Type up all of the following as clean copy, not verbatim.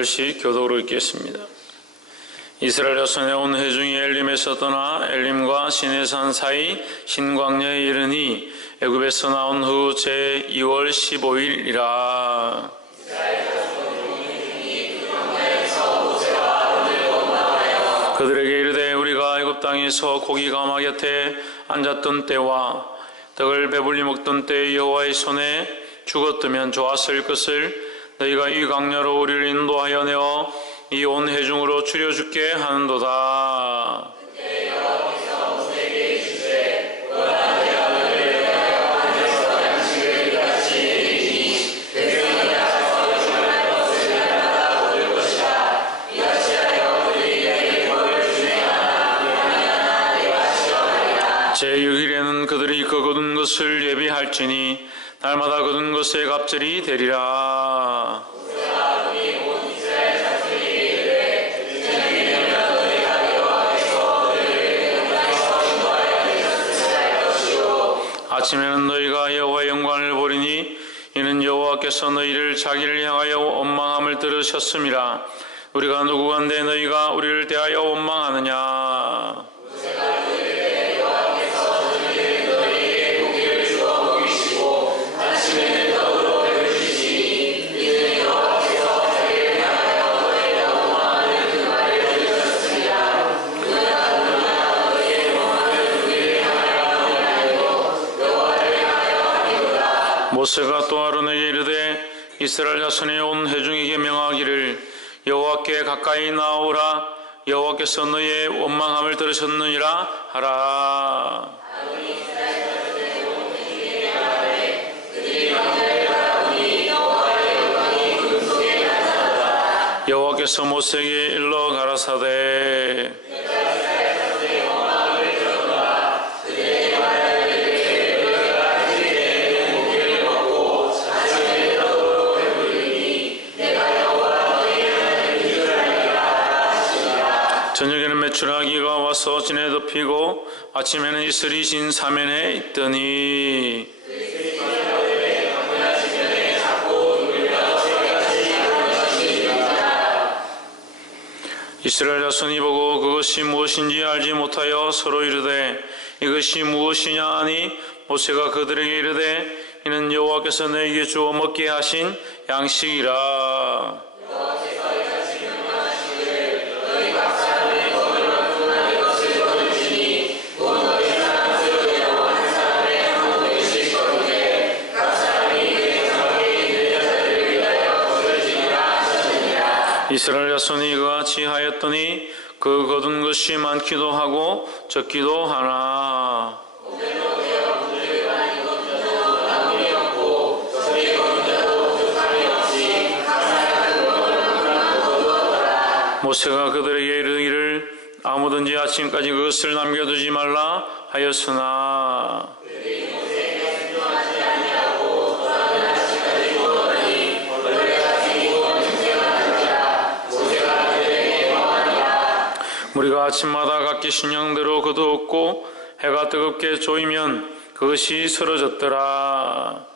별시 교독으로 읽겠습니다. 이스라엘 자손의 온 회중이 엘림에서 떠나 엘림과 시내산 사이 신광야에 이르니 애굽에서 나온 후 제2월 15일이라. 그들에게 이르되 우리가 애굽 땅에서 고기 가마 곁에 앉았던 때와 떡을 배불리 먹던 때에 여호와의 손에 죽었으면 좋았을 것을 너희가 이 광야로 우리를 인도하여 내어 이 온 회중으로 줄여죽게 하는도다. 제6일에는 그들이 그 거둔 것을 예비할지니 날마다 거둔 것의 갑절이 되리라. 아침에는 너희가 여호와의 영광을 보리니 이는 여호와께서 너희를 자기를 향하여 원망함을 들으셨음이라. 우리가 누구간데 너희가 우리를 대하여 원망하느냐. 모세가 또 아론에게 이르되 이스라엘 자손의 온 회중에게 명하기를 여호와께 가까이 나오라. 여호와께서 너희의 원망함을 들으셨느니라 하라. 여호와께서 모세에게 일러 가라사대 저녁에는 메추라기가 와서 진에 덮이고 아침에는 이슬이 진 사면에 있더니 이스라엘 자손이 보고 그것이 무엇인지 알지 못하여 서로 이르되 이것이 무엇이냐 하니 모세가 그들에게 이르되 이는 여호와께서 너에게 주어 먹게 하신 양식이라. 이스라엘 자손이 그같이 하였더니 그 거둔 것이 많기도 하고 적기도 하나. 모세가 그들에게 이르기를 아무든지 아침까지 그것을 남겨두지 말라 하였으나 우리가 아침마다 각기 신양대로 거두었고 해가 뜨겁게 조이면 그것이 쓰러졌더라.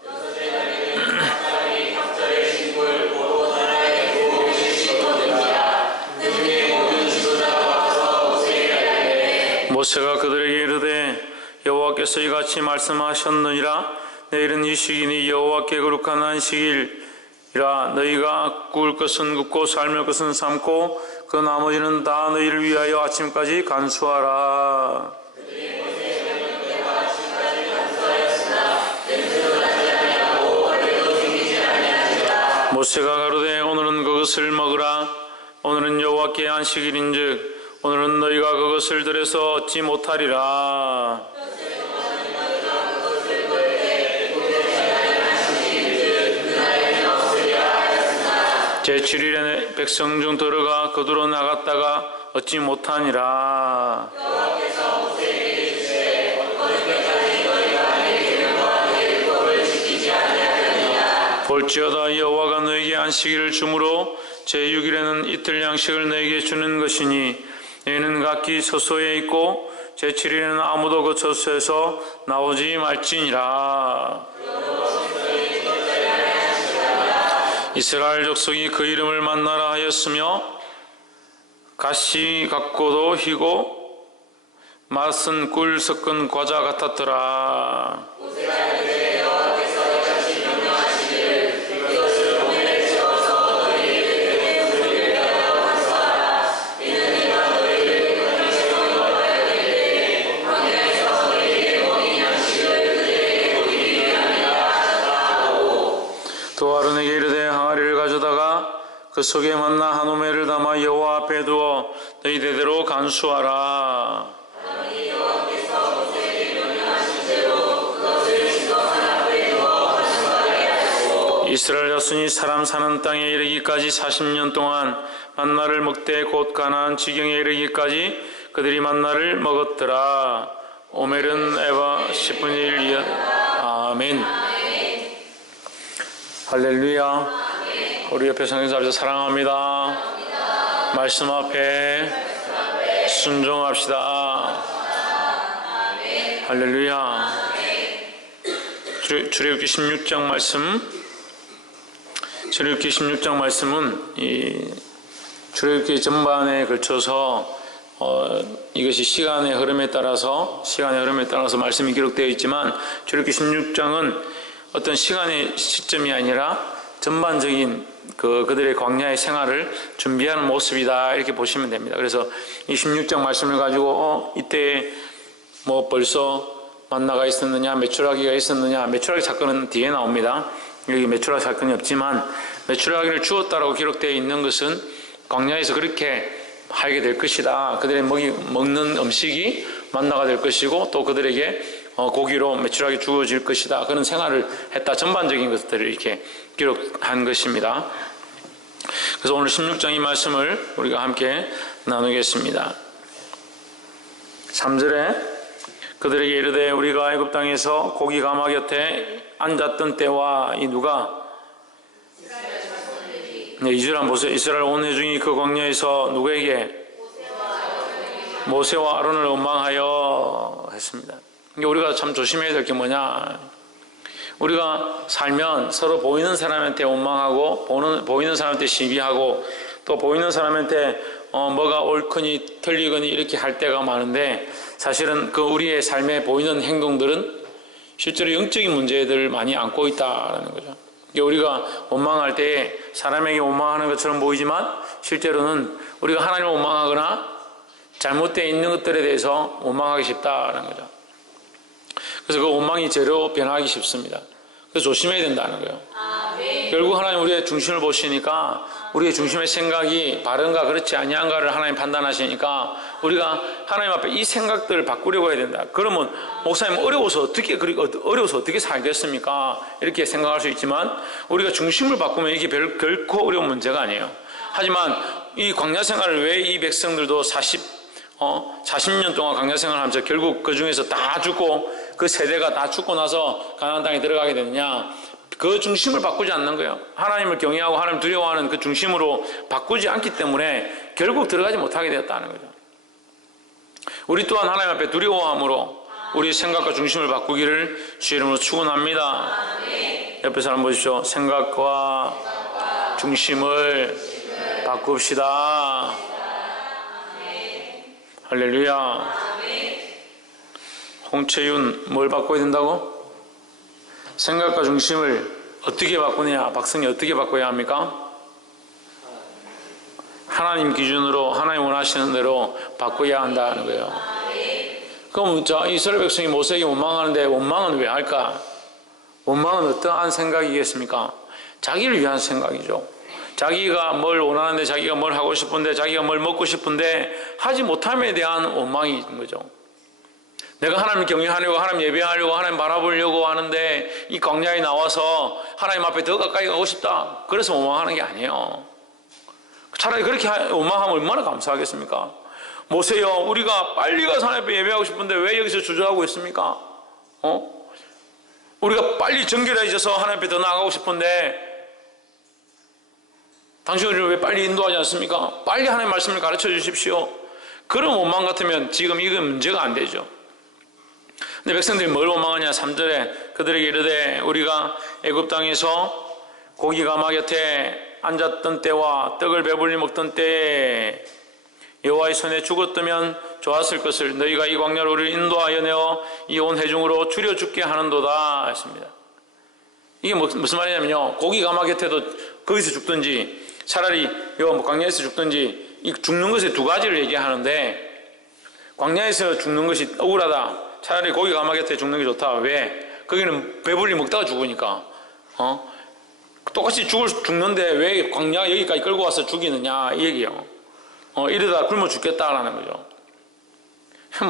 모세가 그들에게 이르되 여호와께서 이같이 말씀하셨느니라. 내일은 이식이니 여호와께 거룩한 안식일이라. 너희가 구울 것은 굽고 삶을 것은 삶고 그 나머지는 다 너희를 위하여 아침까지 간수하라. 모세가 가로되 오늘은 그것을 먹으라. 오늘은 여호와께 안식일인즉 오늘은 너희가 그것을 들여서 얻지 못하리라. 제7일에 백성 중 들어가 거두러 나갔다가 얻지 못하니라. 볼지어다 여호와가 너에게 안식일을 주므로 제6일에는 이틀 양식을 너에게 주는 것이니 너희는 각기 소소에 있고 제7일에는 아무도 그 처소에서 나오지 말지니라. 이스라엘 족속이 그 이름을 만나라 하였으며 가시 같고도 희고 맛은 꿀 섞은 과자 같았더라. 또 아론에게 이르되 항아리를 가져다가 그 속에 만나 한 오매를 담아 여호와 앞에 두어 너희 대대로 간수하라. 이스라엘 자손이 사람 사는 땅에 이르기까지 40년 동안 만나를 먹되 곧 가나안 지경에 이르기까지 그들이 만나를 먹었더라. 오멜은 에바 10분의 1 이하. 아멘. 할렐루야. 우리 옆에 성경자 앞에서 사랑합니다. 말씀 앞에 순종합시다. 할렐루야. 출애굽기 16장 말씀. 출애굽기 16장 말씀은 이 출애굽기 전반에 걸쳐서 이것이 시간의 흐름에 따라서 말씀이 기록되어 있지만 출애굽기 16장은 어떤 시간의 시점이 아니라 전반적인 그들의 광야의 생활을 준비하는 모습이다, 이렇게 보시면 됩니다. 그래서 이 16장 말씀을 가지고 이때 뭐 벌써 만나가 있었느냐, 메추라기가 있었느냐, 메추라기 사건은 뒤에 나옵니다. 여기 메추라기 사건이 없지만 메추라기를 주었다라고 기록되어 있는 것은 광야에서 그렇게 하게 될 것이다. 그들의 먹는 음식이 만나가 될 것이고 또 그들에게 고기로 메추라기 주어질 것이다. 그런 생활을 했다. 전반적인 것들을 이렇게 기록한 것입니다. 그래서 오늘 16장 이 말씀을 우리가 함께 나누겠습니다. 3절에 그들에게 이르되 우리가 애굽 땅에서 고기 가마 곁에 앉았던 때와 이 누가 2절 한번 보세요. 이스라엘 온 회중이 그 광야에서 누구에게? 모세와 아론을 원망하여 했습니다. 우리가 참 조심해야 될 게 뭐냐, 우리가 살면 서로 보이는 사람한테 원망하고 보이는 사람한테 시비하고 또 보이는 사람한테 뭐가 옳거니 틀리거니 이렇게 할 때가 많은데 사실은 그 우리의 삶에 보이는 행동들은 실제로 영적인 문제들을 많이 안고 있다는 거죠. 우리가 원망할 때 사람에게 원망하는 것처럼 보이지만 실제로는 우리가 하나님을 원망하거나 잘못되어 있는 것들에 대해서 원망하기 쉽다는 거죠. 그래서 그 원망이 죄로 변하기 쉽습니다. 그래서 조심해야 된다는 거예요. 결국 하나님 우리의 중심을 보시니까 우리의 중심의 생각이 바른가 그렇지 아니한가를 하나님 판단하시니까 우리가 하나님 앞에 이 생각들을 바꾸려고 해야 된다. 그러면 목사님 어려워서 어떻게 살겠습니까? 이렇게 생각할 수 있지만 우리가 중심을 바꾸면 이게 결코 어려운 문제가 아니에요. 하지만 이 광야 생활을 왜 이 백성들도 40년 동안 광야 생활을 하면서 결국 그 중에서 다 죽고 그 세대가 다 죽고 나서 가나안 땅에 들어가게 되느냐, 그 중심을 바꾸지 않는 거예요. 하나님을 경외하고 하나님을 두려워하는 그 중심으로 바꾸지 않기 때문에 결국 들어가지 못하게 되었다는 거죠. 우리 또한 하나님 앞에 두려워함으로 우리 생각과 중심을 바꾸기를 주 이름으로 축원합니다. 옆에 사람 보십시오. 생각과 중심을 바꿉시다. 할렐루야. 홍채윤 뭘 바꿔야 된다고? 생각과 중심을 어떻게 바꾸느냐? 박성이 어떻게 바꿔야 합니까? 하나님 기준으로 하나님 원하시는 대로 바꿔야 한다는 거예요. 그럼 이스라엘 백성이 모세에게 원망하는데 원망은 왜 할까? 원망은 어떠한 생각이겠습니까? 자기를 위한 생각이죠. 자기가 뭘 원하는데, 자기가 뭘 하고 싶은데, 자기가 뭘 먹고 싶은데 하지 못함에 대한 원망이 있는 거죠. 내가 하나님 경외하려고, 하나님 예배하려고, 하나님 바라보려고 하는데 이 광야에 나와서 하나님 앞에 더 가까이 가고 싶다. 그래서 원망하는 게 아니에요. 차라리 그렇게 원망하면 얼마나 감사하겠습니까? 모세여, 우리가 빨리 가서 하나님 앞에 예배하고 싶은데 왜 여기서 주저하고 있습니까? 우리가 빨리 정결해져서 하나님 앞에 더 나아가고 싶은데 당신 우리를 왜 빨리 인도하지 않습니까? 빨리 하나님의 말씀을 가르쳐 주십시오. 그런 원망 같으면 지금 이건 문제가 안 되죠. 근데 백성들이 뭘 원망하냐? 3절에 그들에게 이르되 우리가 애굽 땅에서 고기 가마 곁에 앉았던 때와 떡을 배불리 먹던 때에 여호와의 손에 죽었다면 좋았을 것을 너희가 이 광야로 우리를 인도하여 내어 이 온 회중으로 줄여 죽게 하는도다 했습니다. 이게 무슨 말이냐면요, 고기 가마 곁에도 거기서 죽든지 차라리 광야에서 죽든지 이 죽는 것의 두 가지를 얘기하는데, 광야에서 죽는 것이 억울하다, 차라리 고기 가마 곁에 죽는 게 좋다. 왜? 거기는 배불리 먹다가 죽으니까. 똑같이 죽는데 왜 광야 여기까지 끌고 와서 죽이느냐 이 얘기예요. 이러다 굶어 죽겠다라는 거죠.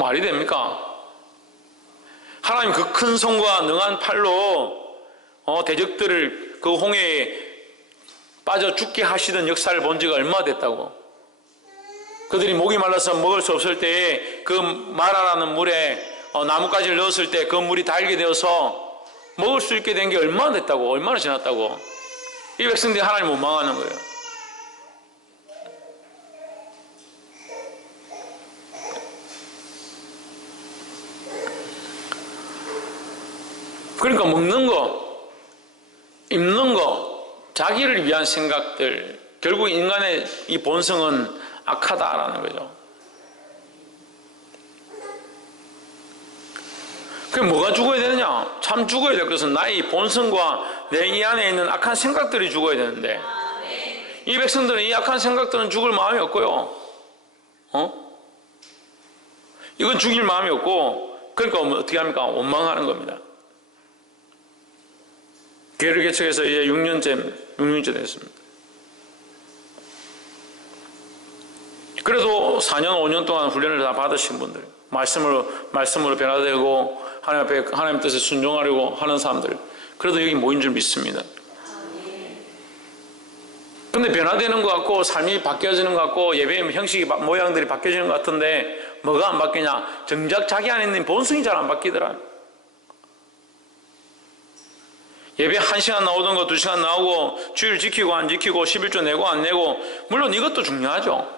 말이 됩니까? 하나님 그 큰 손과 능한 팔로 대적들을 그 홍해에 빠져 죽게 하시던 역사를 본 지가 얼마 됐다고. 그들이 목이 말라서 먹을 수 없을 때에 그 마라라는 물에 나뭇가지를 넣었을 때 그 물이 달게 되어서 먹을 수 있게 된 게 얼마나 됐다고, 얼마나 지났다고. 이 백성들이 하나님 원망하는 거예요. 그러니까 먹는 거, 입는 거, 자기를 위한 생각들, 결국 인간의 이 본성은 악하다라는 거죠. 그럼 뭐가 죽어야 되느냐? 참 죽어야 될 것은 나의 본성과 내 이 안에 있는 악한 생각들이 죽어야 되는데, 이 백성들은 이 악한 생각들은 죽을 마음이 없고요. 이건 죽일 마음이 없고, 그러니까 어떻게 합니까? 원망하는 겁니다. 교회를 개척해서 이제 6년째 됐습니다. 그래도 4년, 5년 동안 훈련을 다 받으신 분들, 말씀으로 변화되고 하나님 앞에 하나님 뜻에 순종하려고 하는 사람들, 그래도 여기 모인 줄 믿습니다. 근데 변화되는 것 같고 삶이 바뀌어지는 것 같고 예배의 형식이 모양들이 바뀌어지는 것 같은데 뭐가 안 바뀌냐? 정작 자기 안에 있는 본성이 잘 안 바뀌더라. 예배 1시간 나오던 거 2시간 나오고 주일 지키고 안 지키고 11조 내고 안 내고, 물론 이것도 중요하죠.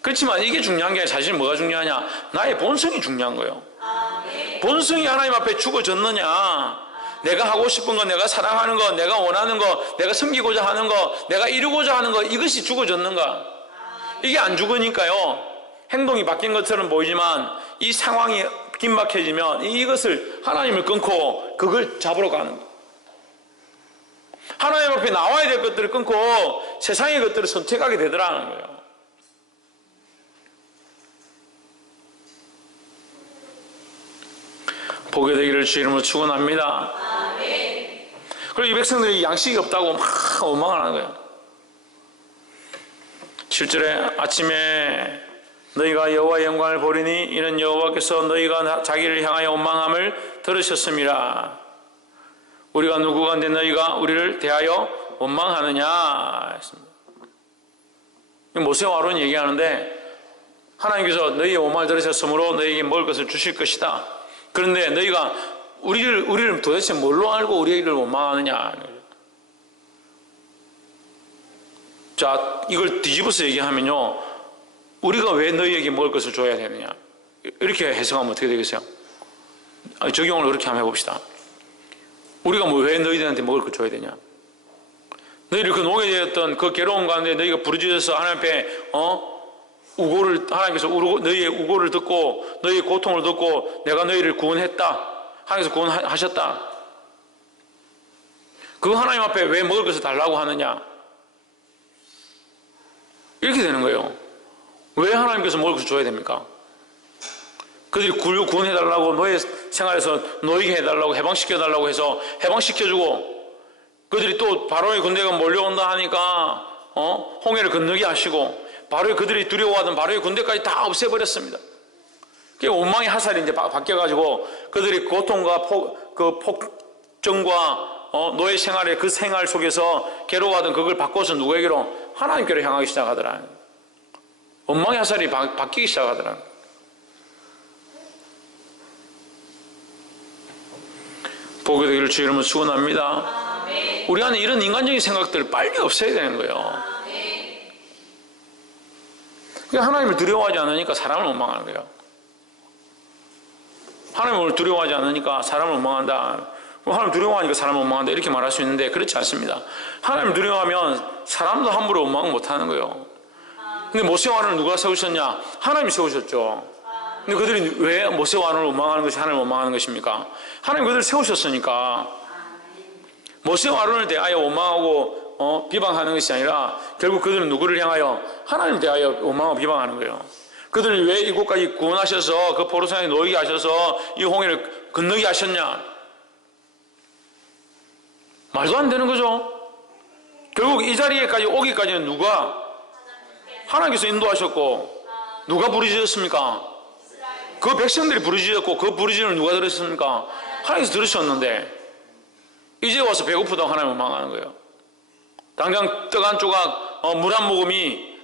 그렇지만 이게 중요한 게 아니라 사실 뭐가 중요하냐? 나의 본성이 중요한 거예요. 본성이 하나님 앞에 죽어졌느냐? 내가 하고 싶은 거, 내가 사랑하는 거, 내가 원하는 거, 내가 섬기고자 하는 거, 내가 이루고자 하는 거, 이것이 죽어졌는가? 이게 안 죽으니까요, 행동이 바뀐 것처럼 보이지만 이 상황이 긴박해지면 이것을 하나님을 끊고 그걸 잡으러 가는 거예요. 하나님 앞에 나와야 될 것들을 끊고 세상의 것들을 선택하게 되더라는 거예요. 보게 되기를 주 이름으로 축원합니다. 그리고 이 백성들이 양식이 없다고 막 원망을 하는 거예요. 7절에 아침에 너희가 여호와의 영광을 보리니 이는 여호와께서 너희가 자기를 향하여 원망함을 들으셨음이라. 우리가 누구가 된 너희가 우리를 대하여 원망하느냐 했습니다. 모세와 아론이 얘기하는데, 하나님께서 너희의 원망을 들으셨으므로 너희에게 먹을 것을 주실 것이다. 그런데 너희가 우리를 도대체 뭘로 알고 우리를 원망하느냐. 자, 이걸 뒤집어서 얘기하면요, 우리가 왜 너희에게 먹을 것을 줘야 되느냐, 이렇게 해석하면 어떻게 되겠어요? 적용을 그렇게 한번 해봅시다. 우리가 왜 너희들한테 먹을 걸 줘야 되냐? 너희를 그 노예 되었던 그 괴로운 가운데 너희가 부르짖어서 하나님 앞에 하나님께서 너희의 우고를 듣고 너희의 고통을 듣고 내가 너희를 구원했다, 하나님께서 구원하셨다. 그 하나님 앞에 왜 먹을 것을 달라고 하느냐? 이렇게 되는 거예요. 왜 하나님께서 먹을 것을 줘야 됩니까? 그들이 구원해달라고, 노예 생활에서 노예게 해달라고, 해방시켜달라고 해서 해방시켜주고, 그들이 또 바로의 군대가 몰려온다 하니까 홍해를 건너게 하시고, 그들이 두려워하던 바로의 군대까지 다 없애버렸습니다. 그게 원망의 화살이 이제 바뀌어가지고 그들이 고통과 폭정과 노예 생활의 그 생활 속에서 괴로워하던 그걸 바꿔서 누구에게로? 하나님께로 향하기 시작하더라. 원망의 화살이 바뀌기 시작하더라. 보게 되기를 주 이름으로 축원합니다. 우리 안에 이런 인간적인 생각들을 빨리 없애야 되는 거예요. 하나님을 두려워하지 않으니까 사람을 원망하는 거예요. 하나님을 두려워하지 않으니까 사람을 원망한다. 하나님 두려워하니까 사람 원망한다 이렇게 말할 수 있는데 그렇지 않습니다. 하나님 두려워하면 사람도 함부로 원망 못하는 거예요. 근데 모세와 아론을 누가 세우셨냐? 하나님이 세우셨죠. 근데 그들이 왜 모세와 아론을 원망하는 것이 하나님을 원망하는 것입니까? 하나님 그들을 세우셨으니까. 모세와 아론을 대하여 원망하고 비방하는 것이 아니라 결국 그들은 누구를 향하여? 하나님을 대하여 원망하고 비방하는 거예요. 그들을 왜 이곳까지 구원하셔서 그 포로상에 놓이게 하셔서 이 홍해를 건너게 하셨냐? 말도 안 되는 거죠. 결국 이 자리에까지 오기까지는 누가? 하나님께서 인도하셨고 누가 부르짖었습니까? 그 백성들이 부르짖었고 그 부르짖음을 누가 들었습니까? 하나님께서 들으셨는데 이제 와서 배고프다고 하나님을 원망하는 거예요. 당장 떡 한 조각, 물 한 모금이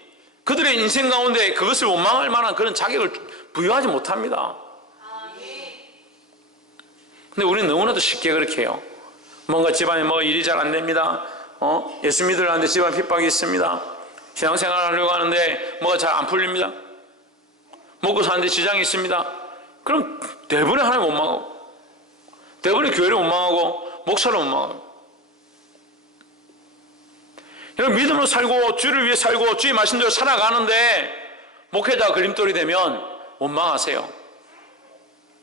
그들의 인생 가운데 그것을 원망할 만한 그런 자격을 부여하지 못합니다. 근데 우리는 너무나도 쉽게 그렇게 해요. 뭔가 집안에 뭐 일이 잘 안 됩니다. 예수 믿으려는데 집안 핍박이 있습니다. 신앙생활 하려고 하는데 뭐가 잘 안 풀립니다. 먹고 사는데 지장이 있습니다. 그럼 대부분의 하나님 원망하고 대부분의 교회를 원망하고 목사를 원망하고 이런 믿음으로 살고 주를 위해 살고 주의 말씀대로 살아가는데 목회자가 걸림돌이 되면 원망하세요.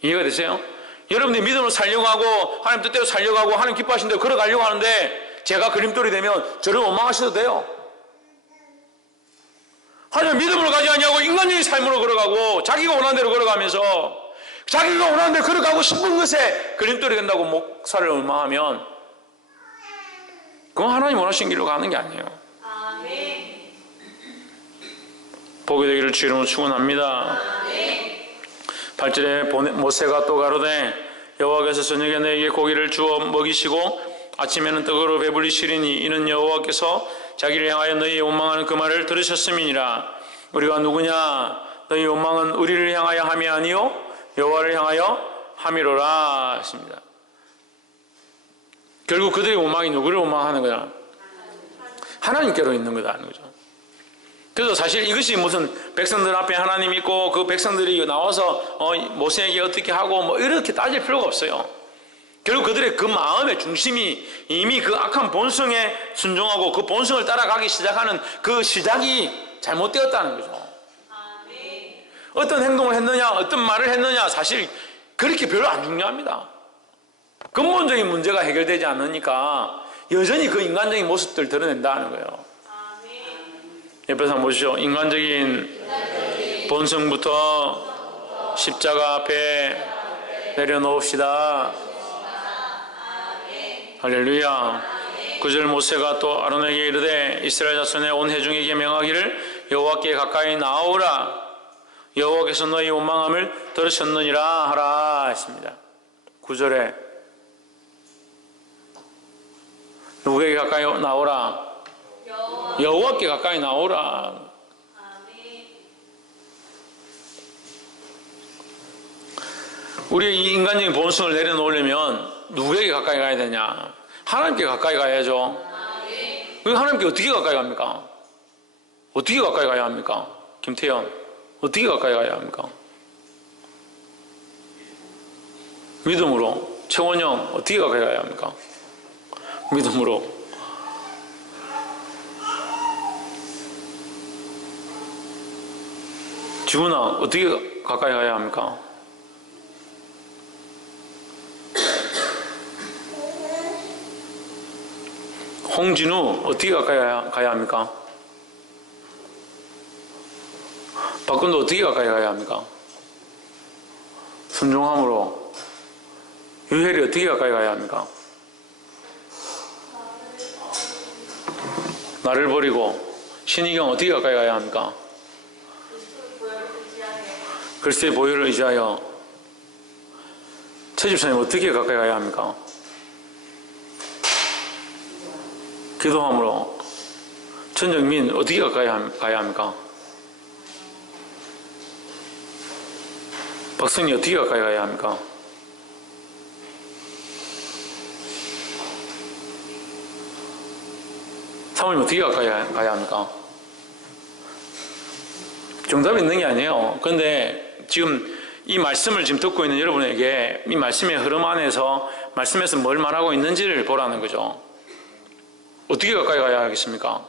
이해가 되세요? 여러분들이 믿음으로 살려고 하고 하나님 뜻대로 살려고 하고 하나님 기뻐하신 대로 걸어가려고 하는데 제가 걸림돌이 되면 저를 원망하셔도 돼요. 하나님 믿음으로 가지 않냐고 인간적인 삶으로 걸어가고 자기가 원하는 대로 걸어가면서 자기가 원하는 대로 걸어가고 싶은 것에 걸림돌이 된다고 목사를 원망하면 그건 하나님 원하신 길로 가는 게 아니에요. 아멘. 복이 되기를 주 이름으로 축원합니다. 8절에 모세가 또 가로되 여호와께서 저녁에 너에게 고기를 주어 먹이시고 아침에는 떡으로 배불리시리니 이는 여호와께서 자기를 향하여 너희 원망하는 그 말을 들으셨음이니라. 우리가 누구냐? 너희 원망은 우리를 향하여 함이 아니요 여호와를 향하여 함이로라 했습니다. 결국 그들의 원망이 누구를 원망하는 거냐? 하나님께로 있는 거다 하는 거죠. 그래서 사실 이것이 무슨 백성들 앞에 하나님 있고 그 백성들이 나와서 모세에게 어떻게 하고 뭐 이렇게 따질 필요가 없어요. 결국 그들의 그 마음의 중심이 이미 그 악한 본성에 순종하고 그 본성을 따라가기 시작하는 그 시작이 잘못되었다는 거죠. 어떤 행동을 했느냐 어떤 말을 했느냐 사실 그렇게 별로 안 중요합니다. 근본적인 문제가 해결되지 않으니까 여전히 그 인간적인 모습들을 드러낸다는 거예요. 옆에서 한번 보시죠. 인간적인 본성부터 십자가 앞에 내려놓읍시다. 할렐루야. 9절 모세가 또 아론에게 이르되 이스라엘 자손의 온 회중에게 명하기를 여호와께 가까이 나오라. 여호와께서 너희 원망함을 들으셨느니라 하라 했습니다. 9절에 누구에게 가까이 나오라? 여호와께 가까이 나오라. 우리의 이 인간적인 본성을 내려놓으려면 누구에게 가까이 가야 되냐? 하나님께 가까이 가야죠. 하나님께 어떻게 가까이 갑니까? 어떻게 가까이 가야 합니까? 김태현, 어떻게 가까이 가야 합니까? 믿음으로. 최원영, 어떻게 가까이 가야 합니까? 믿음으로. 지훈아, 어떻게 가까이 가야 합니까? 홍진우, 어떻게 가까이 가야 합니까? 박근도 어떻게 가까이 가야 합니까? 순종함으로. 유혜리 어떻게 가까이 가야 합니까? 나를 버리고. 신희경 어떻게 가까이 가야 합니까? 그리스도의 보혈을 의지하여. 최 집사님 어떻게 가까이 가야 합니까? 기도함으로. 전정민 어떻게 가까이 가야 합니까? 박성희 어떻게 가까이 가야 합니까? 사모님 어떻게 가까이 가야 합니까? 정답이 있는 게 아니에요. 그런데 지금 이 말씀을 지금 듣고 있는 여러분에게 이 말씀의 흐름 안에서 말씀에서 뭘 말하고 있는지를 보라는 거죠. 어떻게 가까이 가야 하겠습니까?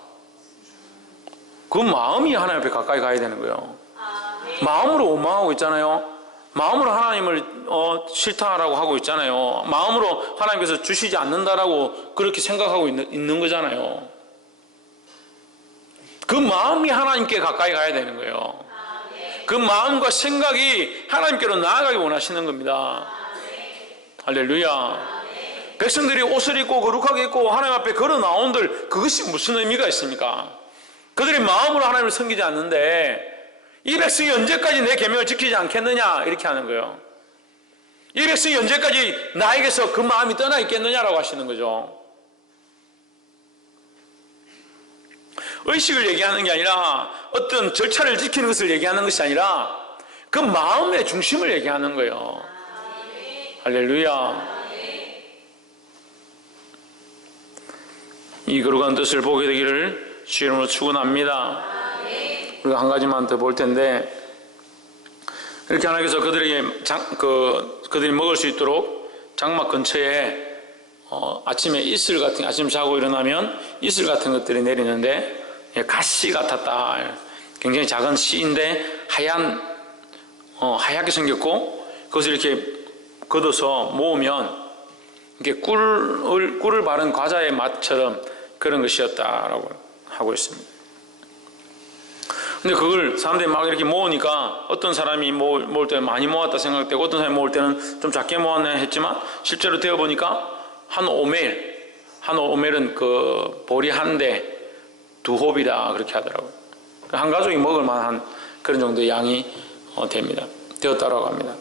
그 마음이 하나님 앞에 가까이 가야 되는 거예요. 마음으로 원망하고 있잖아요. 마음으로 하나님을 싫다라고 하고 있잖아요. 마음으로 하나님께서 주시지 않는다라고 그렇게 생각하고 있는 거잖아요. 그 마음이 하나님께 가까이 가야 되는 거예요. 그 마음과 생각이 하나님께로 나아가기 원하시는 겁니다. 할렐루야. 백성들이 옷을 입고 거룩하게 입고 하나님 앞에 걸어 나온들 그것이 무슨 의미가 있습니까? 그들이 마음으로 하나님을 섬기지 않는데 이 백성이 언제까지 내 계명을 지키지 않겠느냐 이렇게 하는 거예요. 이 백성이 언제까지 나에게서 그 마음이 떠나 있겠느냐라고 하시는 거죠. 의식을 얘기하는 게 아니라 어떤 절차를 지키는 것을 얘기하는 것이 아니라 그 마음의 중심을 얘기하는 거예요. 할렐루야. 이 거룩한 뜻을 보게 되기를 주 이름으로 축원합니다. 우리가 한 가지만 더 볼 텐데, 이렇게 하나님께서 그들에게 그들이 먹을 수 있도록 장막 근처에 아침에 이슬 같은, 아침 자고 일어나면 이슬 같은 것들이 내리는데 가시 같았다. 굉장히 작은 씨인데 하얗게 생겼고 그것을 이렇게 걷어서 모으면 이렇게 꿀을 바른 과자의 맛처럼 그런 것이었다라고 하고 있습니다. 근데 그걸 사람들이 막 이렇게 모으니까 어떤 사람이 모을 때는 많이 모았다 생각되고 어떤 사람이 모을 때는 좀 작게 모았네 했지만 실제로 되어보니까 한 오멜은 그 보리 한 대, 두 홉이다 그렇게 하더라고요. 한 가족이 먹을 만한 그런 정도의 양이 되었다라고 합니다.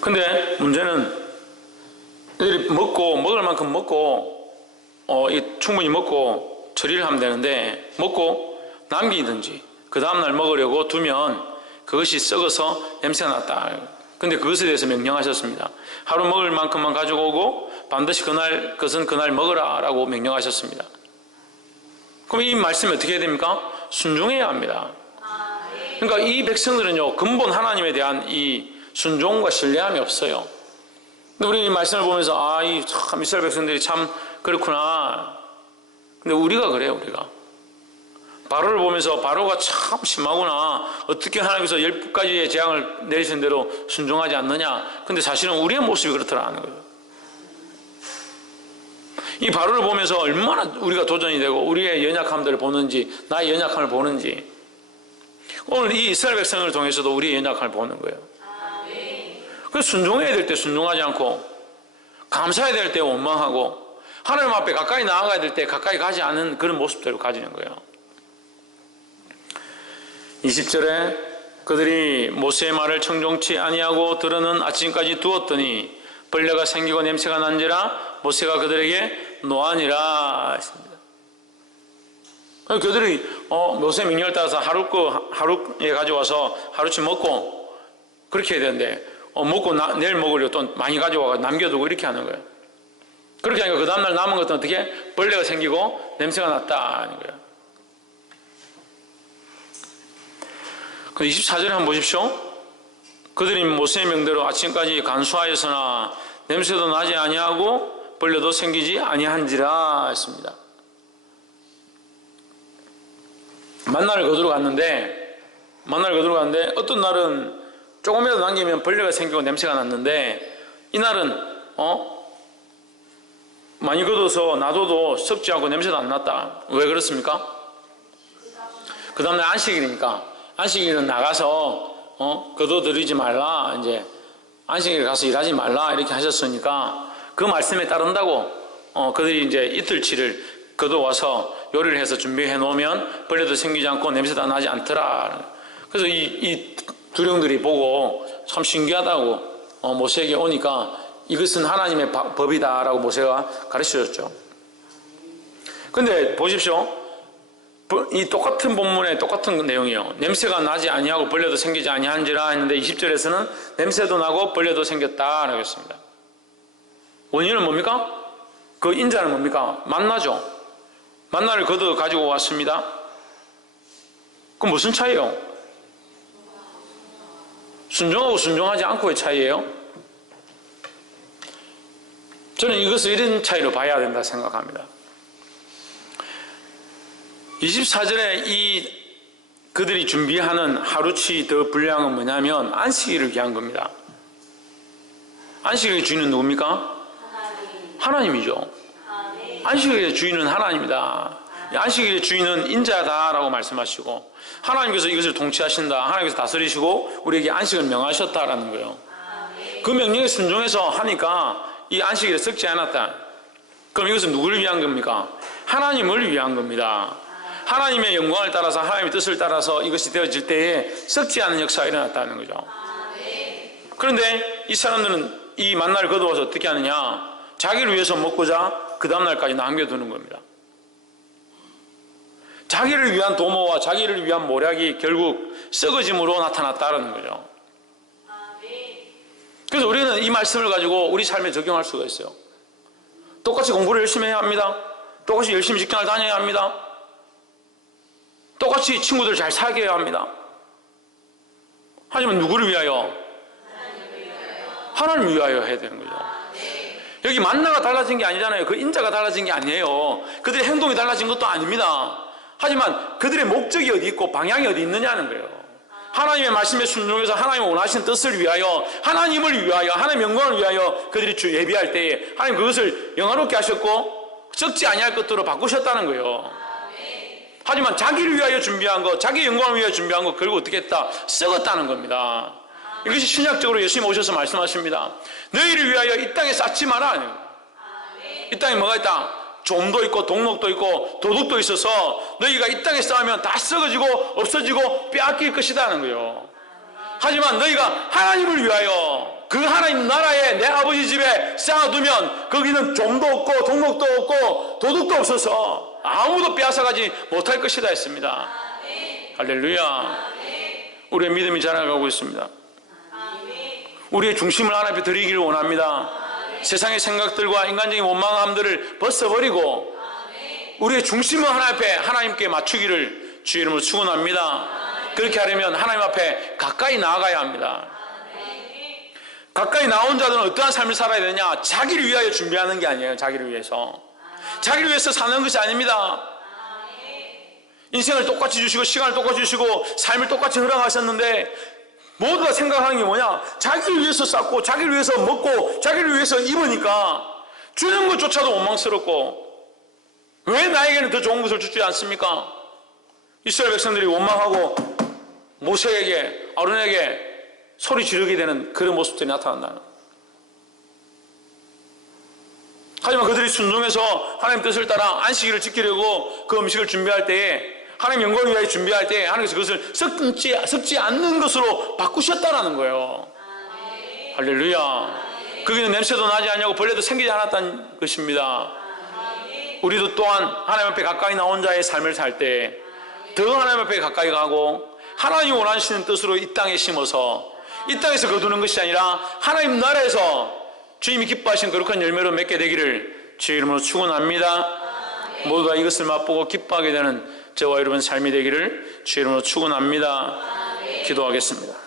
근데 문제는 애들이 먹을 만큼 먹고 충분히 먹고 처리를 하면 되는데 먹고 남기든지 그 다음날 먹으려고 두면 그것이 썩어서 냄새가 났다. 근데 그것에 대해서 명령하셨습니다. 하루 먹을 만큼만 가지고 오고 반드시 그것은 그날 먹으라 라고 명령하셨습니다. 그럼 이 말씀이 어떻게 해야 됩니까? 순종해야 합니다. 그러니까 이 백성들은요 근본 하나님에 대한 이 순종과 신뢰함이 없어요. 근데 우리 이 말씀을 보면서 참 이스라엘 백성들이 참 그렇구나. 근데 우리가 그래요. 우리가 바로를 보면서 바로가 참 심하구나. 어떻게 하나님께서 10가지의 재앙을 내리신 대로 순종하지 않느냐. 근데 사실은 우리의 모습이 그렇더라는 거예요. 이 바로를 보면서 얼마나 우리가 도전이 되고 우리의 연약함들을 보는지, 나의 연약함을 보는지, 오늘 이 이스라엘 백성을 통해서도 우리의 연약함을 보는 거예요. 그래서 순종해야 될 때 순종하지 않고, 감사해야 될 때 원망하고, 하나님 앞에 가까이 나아가야 될 때 가까이 가지 않은 그런 모습들을 가지는 거예요. 20절에 그들이 모세의 말을 청종치 아니하고 들어는 아침까지 두었더니 벌레가 생기고 냄새가 난지라 모세가 그들에게 노하니라 했습니다. 그들이 모세 명령을 따라서 하루에 가져와서 하루치 먹고 그렇게 해야 되는데 먹고 내일 먹으려고 또 많이 가져와서 남겨두고 이렇게 하는 거예요. 그렇게 하니까 그 다음날 남은 것들은 어떻게? 벌레가 생기고 냄새가 났다는 거예요. 24절에 한번 보십시오. 그들이 모세의 명대로 아침까지 간수하였으나 냄새도 나지 아니하고 벌레도 생기지 아니한지라 했습니다. 만나를 거두러 갔는데 어떤 날은 조금이라도 남기면 벌레가 생기고 냄새가 났는데 이날은 많이 걷어서 놔둬도 썩지 않고 냄새도 안 났다. 왜 그렇습니까? 그 다음날 안식일이니까 안식일은 나가서 거둬들이지 말라, 이제 안식일 가서 일하지 말라 이렇게 하셨으니까 그 말씀에 따른다고 그들이 이제 이틀치를 거둬와서 요리를 해서 준비해 놓으면 벌레도 생기지 않고 냄새도 나지 않더라. 그래서 이 두령들이 보고 참 신기하다고 모세에게 오니까 이것은 하나님의 법이다라고 모세가 가르쳐줬죠. 근데 보십시오. 이 똑같은 본문에 똑같은 내용이에요. 냄새가 나지 아니하고 벌레도 생기지 아니한지라 했는데 20절에서는 냄새도 나고 벌레도 생겼다 라고 했습니다. 원인은 뭡니까? 그 인자는 뭡니까? 만나죠. 만나를 거둬 가지고 왔습니다. 그럼 무슨 차이예요? 순종하고 순종하지 않고의 차이예요. 저는 이것을 이런 차이로 봐야 된다 생각합니다. 24절에 그들이 준비하는 하루치 더 분량은 뭐냐면 안식일을 위한 겁니다. 안식일의 주인은 누굽니까? 하나님이죠. 안식일의 주인은 하나님이다. 안식일의 주인은 인자다라고 말씀하시고 하나님께서 이것을 통치하신다. 하나님께서 다스리시고 우리에게 안식을 명하셨다라는 거예요. 그 명령에 순종해서 하니까 이 안식일에 썩지 않았다. 그럼 이것은 누구를 위한 겁니까? 하나님을 위한 겁니다. 하나님의 영광을 따라서 하나님의 뜻을 따라서 이것이 되어질 때에 썩지 않은 역사가 일어났다는 거죠. 그런데 이 사람들은 이 만나를 거두어서 어떻게 하느냐? 자기를 위해서 먹고자 그 다음날까지 남겨두는 겁니다. 자기를 위한 도모와 자기를 위한 모략이 결국 썩어짐으로 나타났다는 거죠. 그래서 우리는 이 말씀을 가지고 우리 삶에 적용할 수가 있어요. 똑같이 공부를 열심히 해야 합니다. 똑같이 열심히 직장을 다녀야 합니다. 똑같이 친구들 잘 사귀어야 합니다. 하지만 누구를 위하여? 하나님을 위하여 해야 되는 거죠. 여기 만나가 달라진 게 아니잖아요. 그 인자가 달라진 게 아니에요. 그들의 행동이 달라진 것도 아닙니다. 하지만 그들의 목적이 어디 있고 방향이 어디 있느냐는 거예요. 하나님의 말씀에 순종해서 하나님의 원하시는 뜻을 위하여, 하나님을 위하여, 하나님의 영광을 위하여 그들이 예비할 때에 하나님 그것을 영화롭게 하셨고 썩지 아니할 것들로 바꾸셨다는 거예요. 하지만 자기를 위하여 준비한 것, 자기 영광을 위하여 준비한 것 결국 어떻게 했다? 썩었다는 겁니다. 이것이 신약적으로 예수님 오셔서 말씀하십니다. 너희를 위하여 이 땅에 쌓지 마라. 이 땅에 뭐가 있다? 좀도 있고 동록도 있고 도둑도 있어서 너희가 이 땅에 쌓으면 다 썩어지고 없어지고 빼앗길 것이다는 거예요. 하지만 너희가 하나님을 위하여 그 하나님 나라에 내 아버지 집에 쌓아두면 거기는 좀도 없고 동록도 없고 도둑도 없어서 아무도 빼앗아가지 못할 것이다 했습니다. 할렐루야. 우리의 믿음이 자라가고 있습니다. 우리의 중심을 하나님 앞에 드리기를 원합니다. 세상의 생각들과 인간적인 원망함들을 벗어버리고 우리의 중심을 하나님 앞에 하나님께 맞추기를 주의 이름으로 축원합니다. 그렇게 하려면 하나님 앞에 가까이 나아가야 합니다. 가까이 나온 자들은 어떠한 삶을 살아야 되냐? 자기를 위하여 준비하는 게 아니에요. 자기를 위해서. 자기를 위해서 사는 것이 아닙니다. 인생을 똑같이 주시고 시간을 똑같이 주시고 삶을 똑같이 허락하셨는데 모두가 생각하는 게 뭐냐? 자기를 위해서 쌓고 자기를 위해서 먹고 자기를 위해서 입으니까 주는 것조차도 원망스럽고 왜 나에게는 더 좋은 것을 주지 않습니까? 이스라엘 백성들이 원망하고 모세에게 아론에게 소리 지르게 되는 그런 모습들이 나타난다는 거예요. 하지만 그들이 순종해서 하나님 뜻을 따라 안식일을 지키려고 그 음식을 준비할 때에 하나님 영광을 위하여 준비할 때 하나님께서 그것을 썩지 않는 것으로 바꾸셨다는 거예요. 할렐루야. 거기는 냄새도 나지 않냐고 벌레도 생기지 않았다는 것입니다. 우리도 또한 하나님 앞에 가까이 나온 자의 삶을 살 때 더 하나님 앞에 가까이 가고 하나님이 원하시는 뜻으로 이 땅에 심어서 이 땅에서 거두는 것이 아니라 하나님 나라에서 주님이 기뻐하신 거룩한 열매로 맺게 되기를 주의 이름으로 축원합니다. 모두가 이것을 맛보고 기뻐하게 되는 저와 여러분 삶이 되기를 주의 이름으로 축원합니다. 기도하겠습니다.